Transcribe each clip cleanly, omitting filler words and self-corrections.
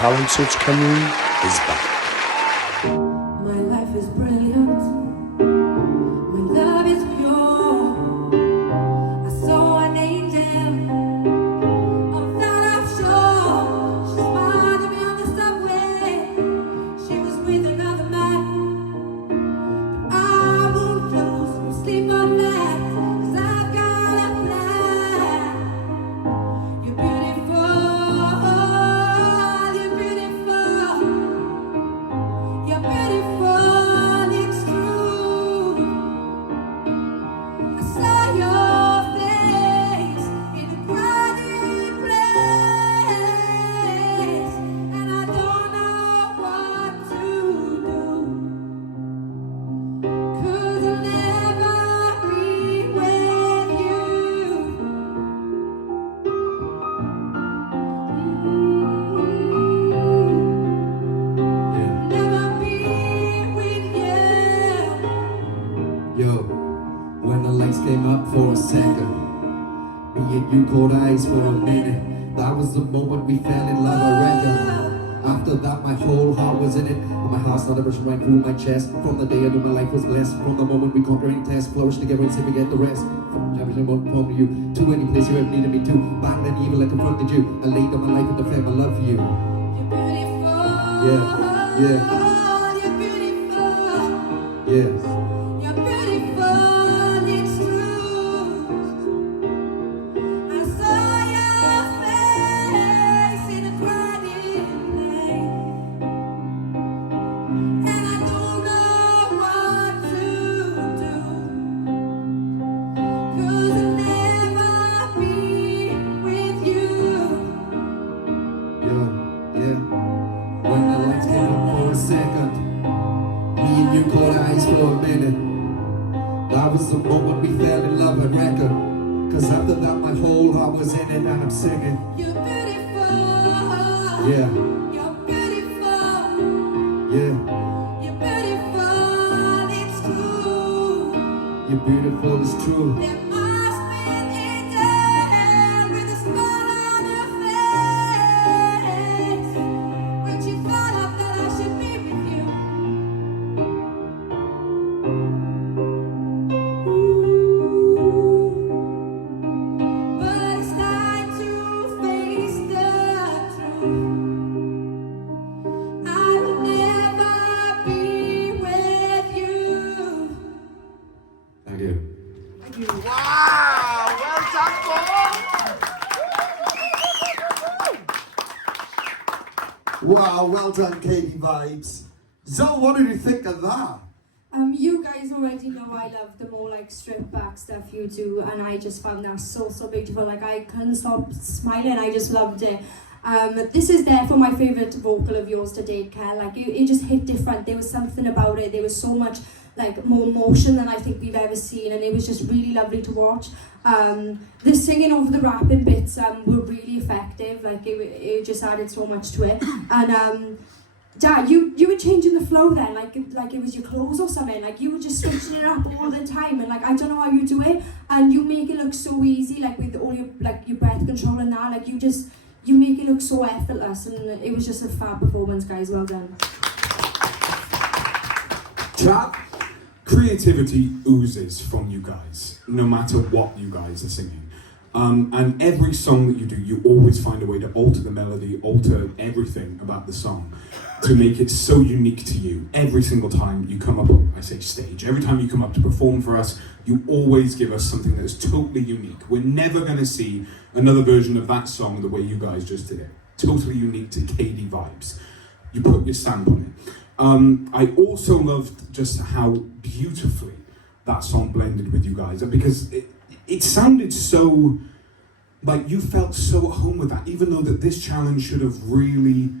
Talent Search Cymru is back. My life is brilliant. My love is pure. I saw an angel. Of that I'm sure. She smiled at me on the subway. She was with another man. But I won't close, won't sleep up late, 'cause I've got a plan. You're beautiful. You're beautiful. You're beautiful, it's true. I saw your face in a crowded place, and I don't know what to do, 'cause I'll never be with you. Never be with you. Yo, when the lights came up for a second, me and you caught eyes for a minute. That was the moment we fell in love, I reckon. After that, my whole heart was in it, and my heart started rushing right through my chest. From the day I knew my life was blessed, from the moment we conquered any test, flourished together and forget the rest. From championship won't come to you, to any place you ever needed me to. Banged and evil, I confronted you, and laid down my life and defend my love for you. You're beautiful. Yeah, yeah. You're beautiful. Yes. You're beautiful, it's true. I saw your face in a crowded place, and I don't know what to do, 'cause I'll never be with you. Yeah, yeah. When the lights came up for a second, me and you caught eyes for a minute. That was the moment we fell in love, I reckon. 'Cause after that, my whole heart was in it, and I'm singing. You're beautiful. Yeah, You're beautiful. yeah. You're beautiful, it's true. You're beautiful, it's true. There must be an angel with a smile on her face when she found out that I should be with you. But it's time to face the truth. I will never be with you. Thank you. Wow, well done, boy. Wow, well done, Katie Vibes. Zoe, what did you think of that? You guys already know I love the more like stripped back stuff you do, and I just found that so beautiful. Like I couldn't stop smiling. I just loved it. This is therefore my favourite vocal of yours to date, Kel. Like it just hit different. There was something about it. There was so much like more emotion than I think we've ever seen, and it was just really lovely to watch. The singing over the rapping bits were really effective. Like it just added so much to it. And Dad, you were changing the flow then, like it was your clothes or something. Like you were just switching it up all the time, and like I don't know how you do it, and you make it look so easy, like with all your your breath control and that. Like you make it look so effortless, and it was just a fab performance, guys. Well done. Chat, creativity oozes from you guys, no matter what you guys are singing. And every song that you do, you always find a way to alter the melody, alter everything about the song to make it so unique to you. Every single time you come up on, I say stage, every time you come up to perform for us, you always give us something that is totally unique. We're never going to see another version of that song the way you guys just did it. Totally unique to KD Vibes. You put your stamp on it. I also loved just how beautifully that song blended with you guys, because it sounded so, like you felt so at home with that, even though that this challenge should have really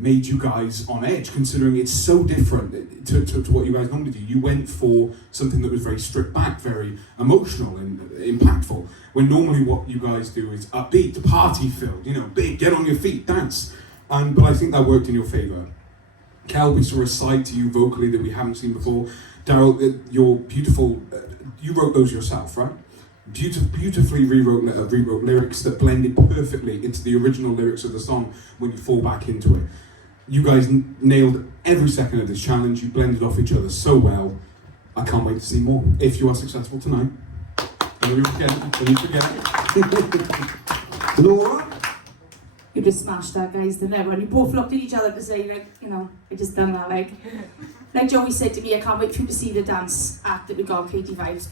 made you guys on edge, considering it's so different to what you guys normally do. You went for something that was very stripped back, very emotional and impactful, when normally what you guys do is upbeat, party-filled, big, get on your feet, dance. But I think that worked in your favour. Cal, we saw a side to you vocally that we haven't seen before. Daryl, you're beautiful. You wrote those yourself, right? beautifully rewrote lyrics that blended perfectly into the original lyrics of the song when you fall back into it. You guys nailed every second of this challenge. You blended off each other so well. I can't wait to see more. If you are successful tonight. Don't you forget it. Laura? You just smashed that, guys, didn't it? When you both looked at each other to say, like, you know, I just done that, like Joey said to me, I can't wait for you to see the dance act that we got, Katie Vibez.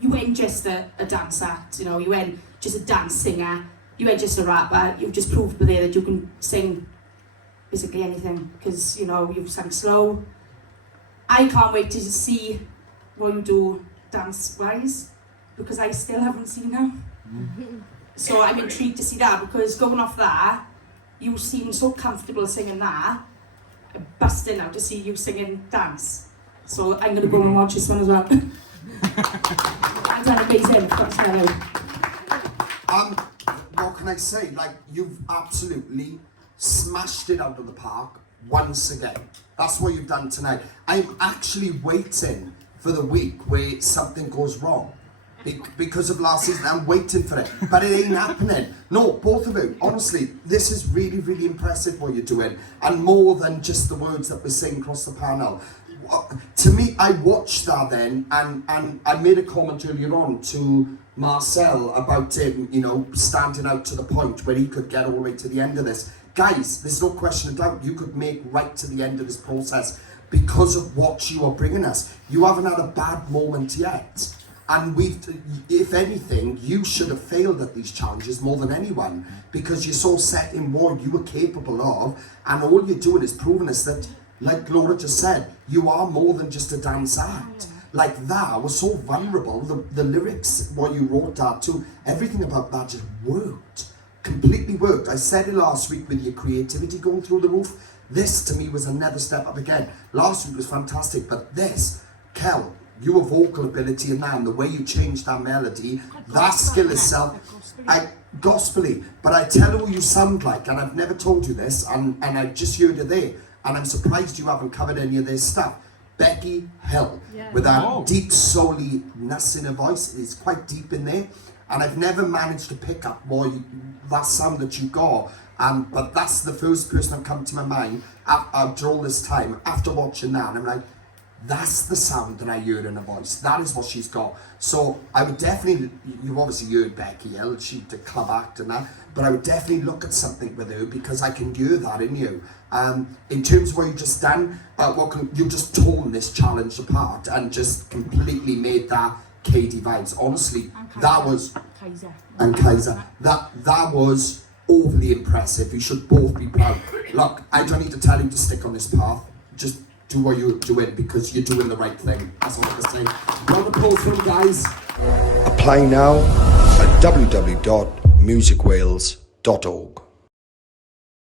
You weren't just a dance act, you know, you weren't just a dance singer, you weren't just a rapper, you've just proved there that you can sing basically anything, because, you know, you've sang slow. I can't wait to see what you do dance-wise, because I still haven't seen her. So I'm intrigued to see that, because going off that, you seem so comfortable singing that, I'm busting out to see you singing dance. So I'm going to go and watch this one as well. I've done amazing, that's hello. What can I say? Like, you've absolutely smashed it out of the park once again. That's what you've done tonight. I'm actually waiting for the week where something goes wrong. Because of last season, I'm waiting for it, but it ain't happening. No, both of you, honestly, this is really, really impressive what you're doing, and more than just the words that we're saying across the panel. To me, I watched that then, and I made a comment earlier on to Marcel about him, you know, standing out to the point where he could get all the way to the end of this. Guys, there's no question of doubt, you could make right to the end of this process because of what you are bringing us. You haven't had a bad moment yet. And if anything, you should have failed at these challenges more than anyone, because you're so set in what you were capable of, and all you're doing is proving us that, like Laura just said, you are more than just a dance act. Like that was so vulnerable. The lyrics, what you wrote that to, everything about that just worked. Completely worked. I said it last week with your creativity going through the roof. This to me was another step up again. Last week was fantastic, but this, Kel, your vocal ability and that, and the way you changed that melody, that skill itself, gospel-y. But I tell you who you sound like, and I've never told you this, and I've just heard it there, and I'm surprised you haven't covered any of this stuff. Becky Hill, with that deep souliness in her voice, it's quite deep in there, and I've never managed to pick up that sound that you got. But that's the first person that come to my mind after all this time, after watching that, and I'm like, that's the sound that I heard in her voice. That is what she's got. So I would definitely, you've obviously heard Becky Hill, she did club act and that, but I would definitely look at something with her because I can hear that in you. In terms of what you just done, you just torn this challenge apart and just completely made that Katie Vibez. Honestly, that was, and Kaiser, that was overly impressive. You should both be proud. Look, I don't need to tell you to stick on this path. Just do what you're doing because you're doing the right thing. That's all I can say. Round of applause for them, guys. Apply now at www.musicwales.org.